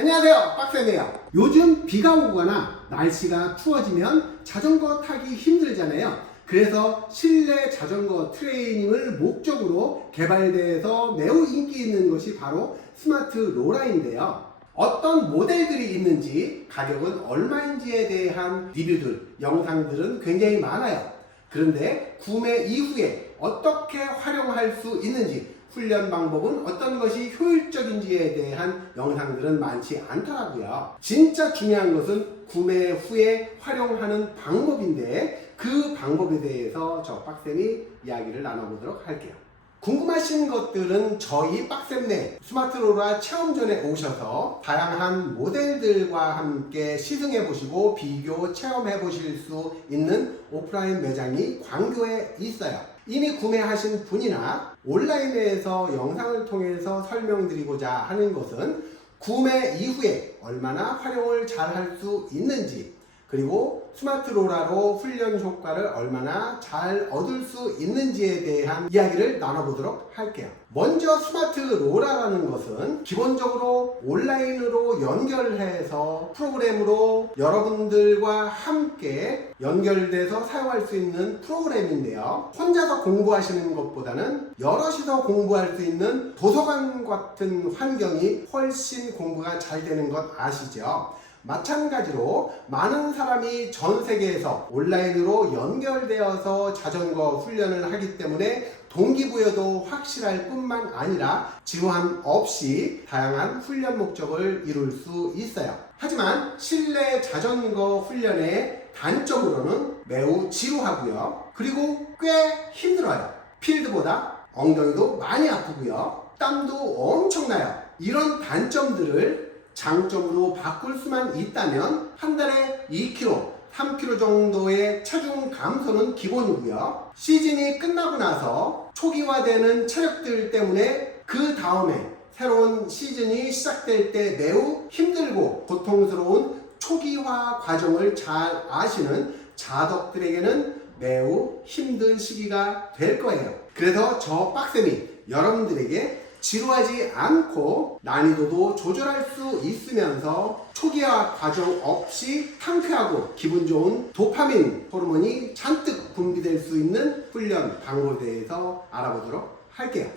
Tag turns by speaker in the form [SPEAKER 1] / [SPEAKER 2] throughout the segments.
[SPEAKER 1] 안녕하세요 빡쌤이에요. 요즘 비가 오거나 날씨가 추워지면 자전거 타기 힘들잖아요. 그래서 실내 자전거 트레이닝을 목적으로 개발돼서 매우 인기 있는 것이 바로 스마트 로라인데요. 어떤 모델들이 있는지 가격은 얼마인지에 대한 리뷰들 영상들은 굉장히 많아요. 그런데 구매 이후에 어떻게 활용할 수 있는지 훈련 방법은 어떤 것이 효율적인지에 대한 영상들은 많지 않더라고요. 진짜 중요한 것은 구매 후에 활용하는 방법인데 그 방법에 대해서 저 빡쌤이 이야기를 나눠보도록 할게요. 궁금하신 것들은 저희 빡쌤네 스마트로라 체험전에 오셔서 다양한 모델들과 함께 시승해 보시고 비교 체험해 보실 수 있는 오프라인 매장이 광교에 있어요. 이미 구매하신 분이나 온라인에서 영상을 통해서 설명드리고자 하는 것은 구매 이후에 얼마나 활용을 잘 할 수 있는지 그리고 스마트 로라로 훈련 효과를 얼마나 잘 얻을 수 있는지에 대한 이야기를 나눠보도록 할게요. 먼저 스마트 로라라는 것은 기본적으로 온라인으로 연결해서 프로그램으로 여러분들과 함께 연결돼서 사용할 수 있는 프로그램인데요. 혼자서 공부하시는 것보다는 여럿이서 공부할 수 있는 도서관 같은 환경이 훨씬 공부가 잘 되는 것 아시죠? 마찬가지로 많은 사람이 전 세계에서 온라인으로 연결되어서 자전거 훈련을 하기 때문에 동기부여도 확실할 뿐만 아니라 지루함 없이 다양한 훈련 목적을 이룰 수 있어요. 하지만 실내 자전거 훈련의 단점으로는 매우 지루하고요. 그리고 꽤 힘들어요. 필드보다 엉덩이도 많이 아프고요. 땀도 엄청나요. 이런 단점들을 장점으로 바꿀 수만 있다면 한 달에 2kg, 3kg 정도의 체중 감소는 기본이고요. 시즌이 끝나고 나서 초기화되는 체력들 때문에 그 다음에 새로운 시즌이 시작될 때 매우 힘들고 고통스러운 초기화 과정을 잘 아시는 자덕들에게는 매우 힘든 시기가 될 거예요. 그래서 저 빡쌤이 여러분들에게 지루하지 않고 난이도도 조절할 수 있으면서 초기화 과정 없이 상쾌하고 기분 좋은 도파민 호르몬이 잔뜩 분비될 수 있는 훈련 방법에 대해서 알아보도록 할게요.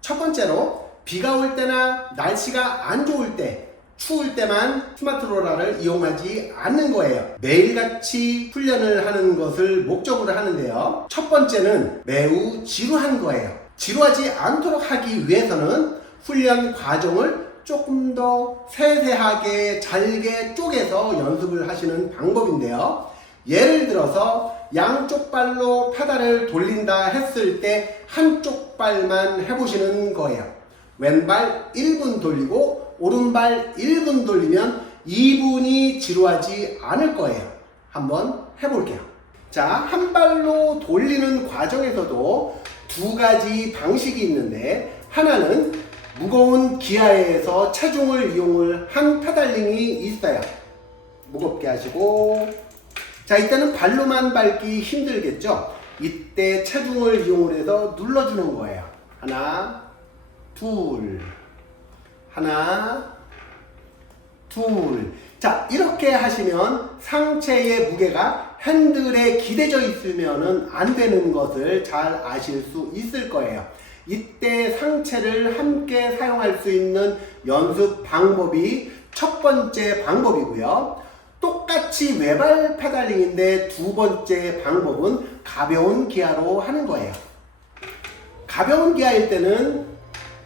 [SPEAKER 1] 첫 번째로 비가 올 때나 날씨가 안 좋을 때 추울 때만 스마트 로라를 이용하지 않는 거예요. 매일같이 훈련을 하는 것을 목적으로 하는데요. 첫 번째는 매우 지루한 거예요. 지루하지 않도록 하기 위해서는 훈련 과정을 조금 더 세세하게 잘게 쪼개서 연습을 하시는 방법인데요. 예를 들어서 양쪽 발로 페달을 돌린다 했을 때 한쪽 발만 해보시는 거예요. 왼발 1분 돌리고 오른발 1분 돌리면 2분이 지루하지 않을 거예요. 한번 해볼게요. 자, 한 발로 돌리는 과정에서도 두 가지 방식이 있는데 하나는 무거운 기아에서 체중을 이용을 한 페달링이 있어요. 무겁게 하시고 자 이때는 발로만 밟기 힘들겠죠. 이때 체중을 이용을 해서 눌러주는 거예요. 하나, 둘, 하나, 둘. 자, 이렇게 하시면 상체의 무게가 핸들에 기대져 있으면 안 되는 것을 잘 아실 수 있을 거예요. 이때 상체를 함께 사용할 수 있는 연습 방법이 첫 번째 방법이고요. 똑같이 외발 페달링인데 두 번째 방법은 가벼운 기아로 하는 거예요. 가벼운 기아일 때는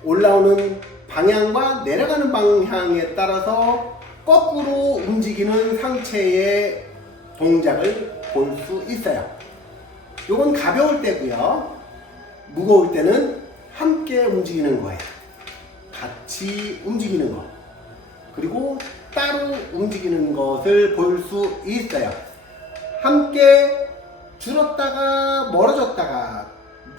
[SPEAKER 1] 올라오는 방향과 내려가는 방향에 따라서 거꾸로 움직이는 상체의 동작을 볼 수 있어요. 요건 가벼울 때고요. 무거울 때는 함께 움직이는 거예요. 같이 움직이는 거. 그리고 따로 움직이는 것을 볼 수 있어요. 함께 줄었다가 멀어졌다가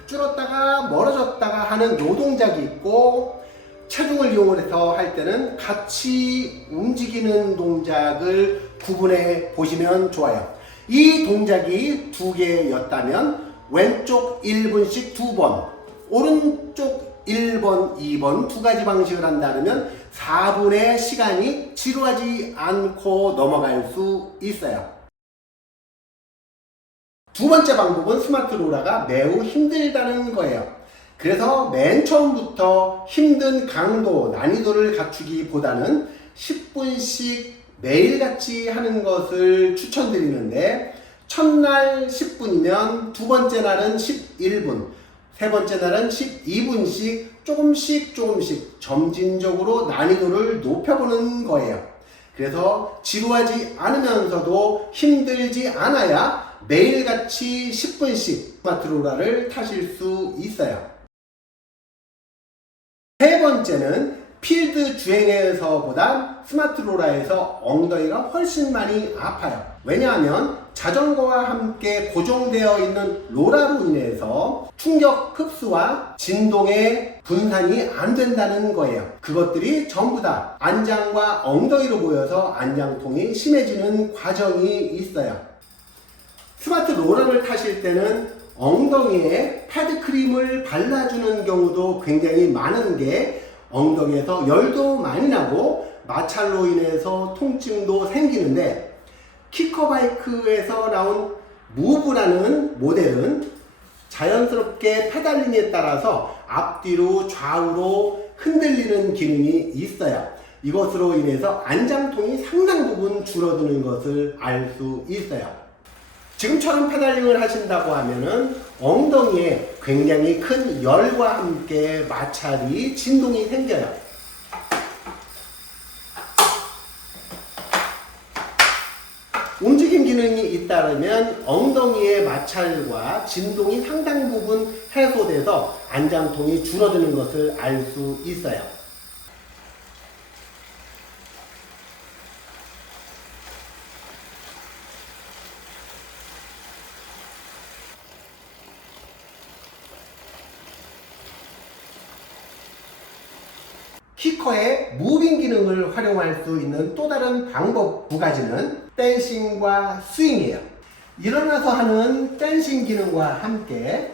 [SPEAKER 1] 줄었다가 멀어졌다가 하는 노동작이 있고 체중을 이용해서 할 때는 같이 움직이는 동작을 구분해 보시면 좋아요. 이 동작이 두 개였다면 왼쪽 1분씩 두 번, 오른쪽 1번, 2번 두 가지 방식을 한다면 4분의 시간이 지루하지 않고 넘어갈 수 있어요. 두 번째 방법은 스마트 로라가 매우 힘들다는 거예요. 그래서 맨 처음부터 힘든 강도, 난이도를 갖추기보다는 10분씩 매일같이 하는 것을 추천드리는데 첫날 10분이면 두 번째 날은 11분, 세 번째 날은 12분씩 조금씩 조금씩 점진적으로 난이도를 높여보는 거예요. 그래서 지루하지 않으면서도 힘들지 않아야 매일같이 10분씩 스마트로라를 타실 수 있어요. 세 번째는 필드 주행에서보다 스마트로라에서 엉덩이가 훨씬 많이 아파요. 왜냐하면 자전거와 함께 고정되어 있는 로라로 인해서 충격 흡수와 진동의 분산이 안 된다는 거예요. 그것들이 전부 다 안장과 엉덩이로 모여서 안장통이 심해지는 과정이 있어요. 스마트 로러를 타실 때는 엉덩이에 패드 크림을 발라주는 경우도 굉장히 많은 게 엉덩이에서 열도 많이 나고 마찰로 인해서 통증도 생기는데 키커바이크에서 나온 무브라는 모델은 자연스럽게 페달링에 따라서 앞뒤로 좌우로 흔들리는 기능이 있어요. 이것으로 인해서 안장통이 상당 부분 줄어드는 것을 알 수 있어요. 지금처럼 페달링을 하신다고 하면은 엉덩이에 굉장히 큰 열과 함께 마찰이 진동이 생겨요. 움직임 기능이 잇따르면 엉덩이의 마찰과 진동이 상당 부분 해소돼서 안장통이 줄어드는 것을 알 수 있어요. 키커의 무빙 기능을 활용할 수 있는 또 다른 방법 두 가지는 댄싱과 스윙이에요. 일어나서 하는 댄싱 기능과 함께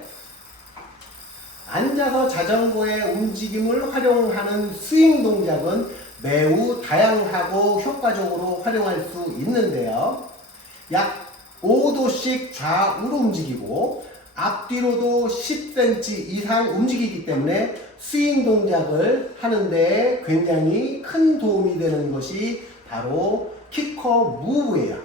[SPEAKER 1] 앉아서 자전거의 움직임을 활용하는 스윙 동작은 매우 다양하고 효과적으로 활용할 수 있는데요. 약 5도씩 좌우로 움직이고 앞뒤로도 10cm 이상 움직이기 때문에 스윙 동작을 하는데 굉장히 큰 도움이 되는 것이 바로 키커 무브예요.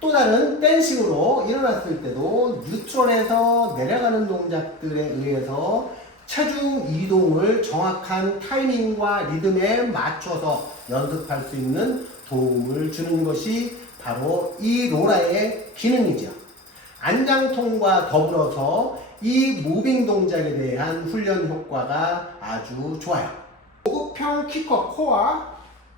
[SPEAKER 1] 또 다른 댄싱으로 일어났을 때도 뉴트럴에서 내려가는 동작들에 의해서 체중 이동을 정확한 타이밍과 리듬에 맞춰서 연습할 수 있는 도움을 주는 것이 바로 이 로라의 기능이죠. 안장통과 더불어서 이 무빙 동작에 대한 훈련 효과가 아주 좋아요. 고급형 키커 코어,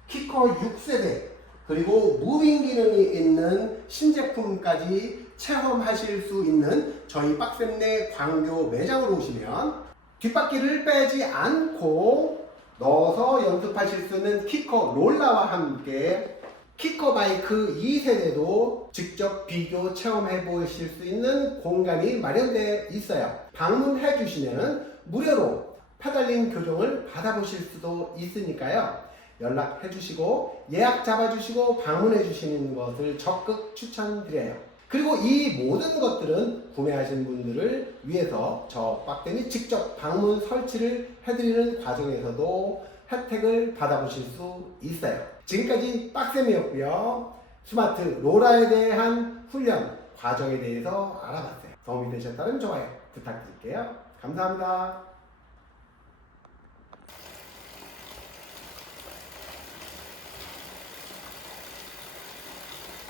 [SPEAKER 1] 키커 6세대, 그리고 무빙 기능이 있는 신제품까지 체험하실 수 있는 저희 박샘내 광교 매장으로 오시면 뒷바퀴를 빼지 않고 넣어서 연습하실 수 있는 키커 롤라와 함께 키커 바이크 2세대도 직접 비교 체험해 보실 수 있는 공간이 마련되어 있어요. 방문해 주시면 무료로 페달링 교정을 받아보실 수도 있으니까요. 연락해 주시고 예약 잡아 주시고 방문해 주시는 것을 적극 추천드려요. 그리고 이 모든 것들은 구매하신 분들을 위해서 저 빡dem이 직접 방문 설치를 해드리는 과정에서도 혜택을 받아보실 수 있어요. 지금까지 빡셈이었고요. 스마트 로라에 대한 훈련 과정에 대해서 알아봤어요. 도움이 되셨다면 좋아요 부탁드릴게요. 감사합니다.